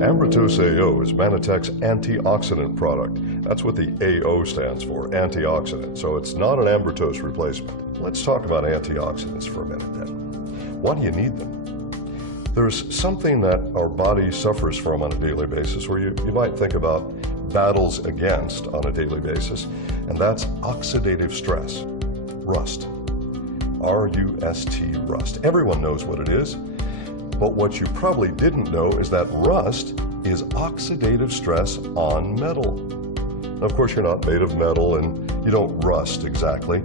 Ambrotose AO is Manitech's antioxidant product. That's what the AO stands for, antioxidant. So it's not an Ambrotose replacement. Let's talk about antioxidants for a minute then. Why do you need them? There's something that our body suffers from on a daily basis where you might think about battles against on a daily basis, and that's oxidative stress, rust. R-U-S-T, rust. Everyone knows what it is. But what you probably didn't know is that rust is oxidative stress on metal. Now, of course, you're not made of metal and you don't rust exactly,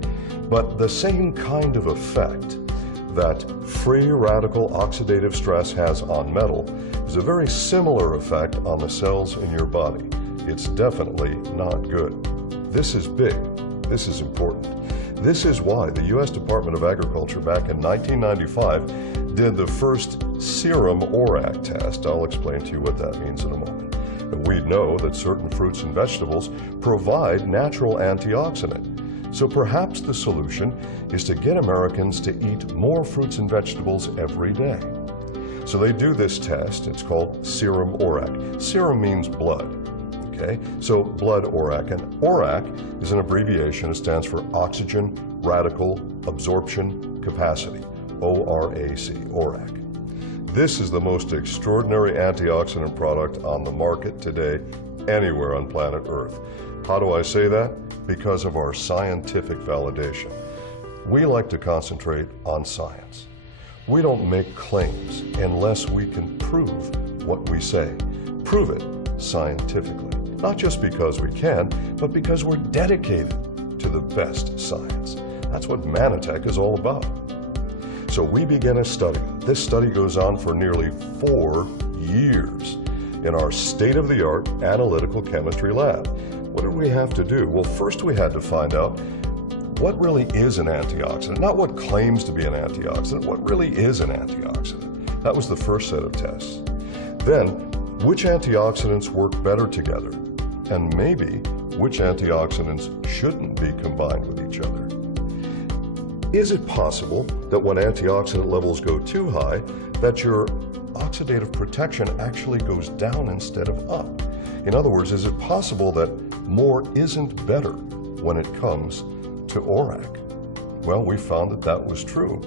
but the same kind of effect that free radical oxidative stress has on metal is a very similar effect on the cells in your body. It's definitely not good. This is big. This is important. This is why the U.S. Department of Agriculture back in 1995 did the first serum ORAC test. I'll explain to you what that means in a moment. And we know that certain fruits and vegetables provide natural antioxidant. So perhaps the solution is to get Americans to eat more fruits and vegetables every day. So they do this test. It's called serum ORAC. Serum means blood. Okay, so blood ORAC, and ORAC is an abbreviation. It stands for Oxygen Radical Absorption Capacity, O-R-A-C, ORAC. This is the most extraordinary antioxidant product on the market today, anywhere on planet Earth. How do I say that? Because of our scientific validation. We like to concentrate on science. We don't make claims unless we can prove what we say. Prove it scientifically. Not just because we can, but because we're dedicated to the best science. That's what Manitech is all about. So we begin a study. This study goes on for nearly 4 years in our state-of-the-art analytical chemistry lab. What did we have to do? Well, first we had to find out what really is an antioxidant, not what claims to be an antioxidant, what really is an antioxidant. That was the first set of tests. Then, which antioxidants work better together? And maybe which antioxidants shouldn't be combined with each other. Is it possible that when antioxidant levels go too high, that your oxidative protection actually goes down instead of up? In other words, is it possible that more isn't better when it comes to ORAC? Well, we found that that was true.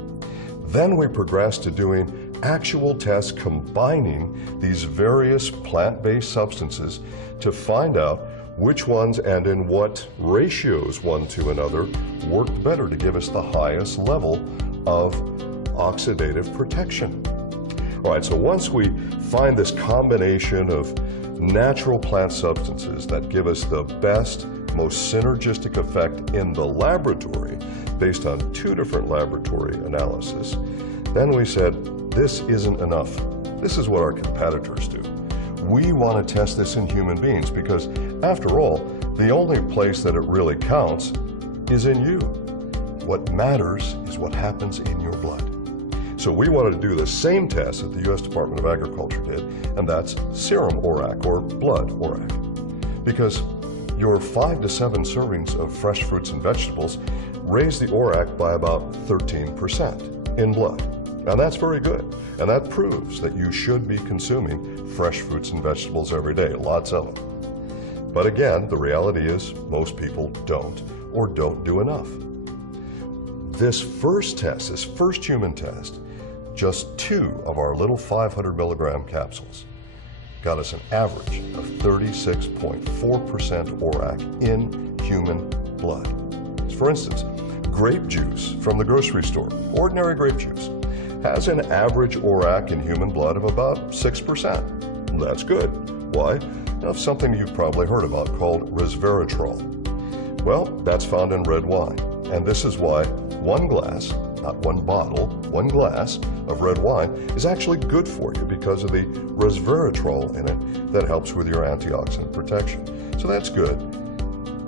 Then we progressed to doing actual tests combining these various plant-based substances to find out which ones and in what ratios one to another worked better to give us the highest level of oxidative protection. All right, so once we find this combination of natural plant substances that give us the best, most synergistic effect in the laboratory based on 2 different laboratory analyses, then we said, this isn't enough. This is what our competitors do. We want to test this in human beings because, after all, the only place that it really counts is in you. What matters is what happens in your blood. So we wanted to do the same test that the U.S. Department of Agriculture did, and that's serum ORAC, or blood ORAC. Because your 5 to 7 servings of fresh fruits and vegetables raise the ORAC by about 13% in blood. And that's very good. And that proves that you should be consuming fresh fruits and vegetables every day, lots of them. But again, the reality is most people don't, or don't do enough. This first test, this first human test, just 2 of our little 500 milligram capsules got us an average of 36.4% ORAC in human blood. For instance, grape juice from the grocery store, ordinary grape juice, has an average ORAC in human blood of about 6%. That's good. Why? Of something you've probably heard about called resveratrol. Well, that's found in red wine. And this is why 1 glass, not 1 bottle, 1 glass of red wine is actually good for you because of the resveratrol in it that helps with your antioxidant protection. So that's good.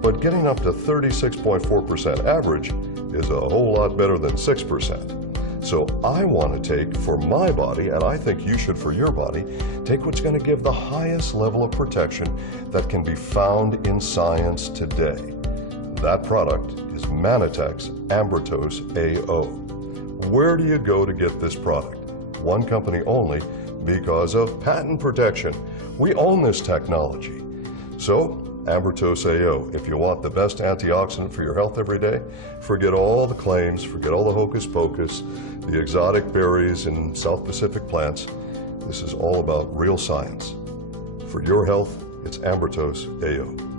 But getting up to 36.4% average is a whole lot better than 6%. So I want to take for my body, and I think you should for your body, take what's going to give the highest level of protection that can be found in science today. That product is Manitech's Ambrotose AO. Where do you go to get this product? One company only because of patent protection. We own this technology. So, Ambertose AO, if you want the best antioxidant for your health every day, forget all the claims, forget all the hocus pocus, the exotic berries and South Pacific plants. This is all about real science. For your health, it's Ambertose AO.